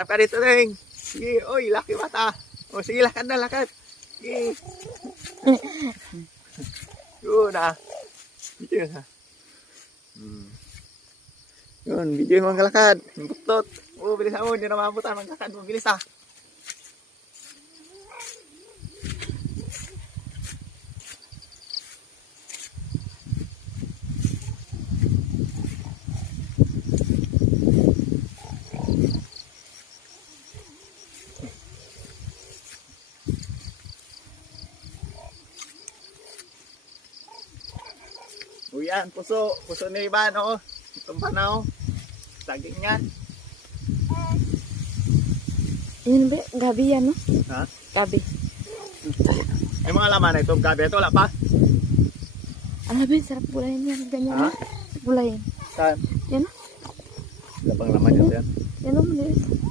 Harap ka dito, Deng. Sige, oy, laki bata. O, sige, lakad na, lakad. Sige. Yun, Video yun, Yun, video yung mga lakad. Yung buktot. O, bilis mo, hindi na mabutan. Magkakad mo, bilis O yan, puso ni Ivan, itong panaw, saging yan. Yun ba? Gabi yan, no? Ha? Gabi. Yung mga laman na itong gabi, ito wala pa? Alam ba, sarap bulayin yan. Ganyan, Ha? no? Bulayin. Saan? Yan, no? Wala pang laman yan. Yan, no? Maliit.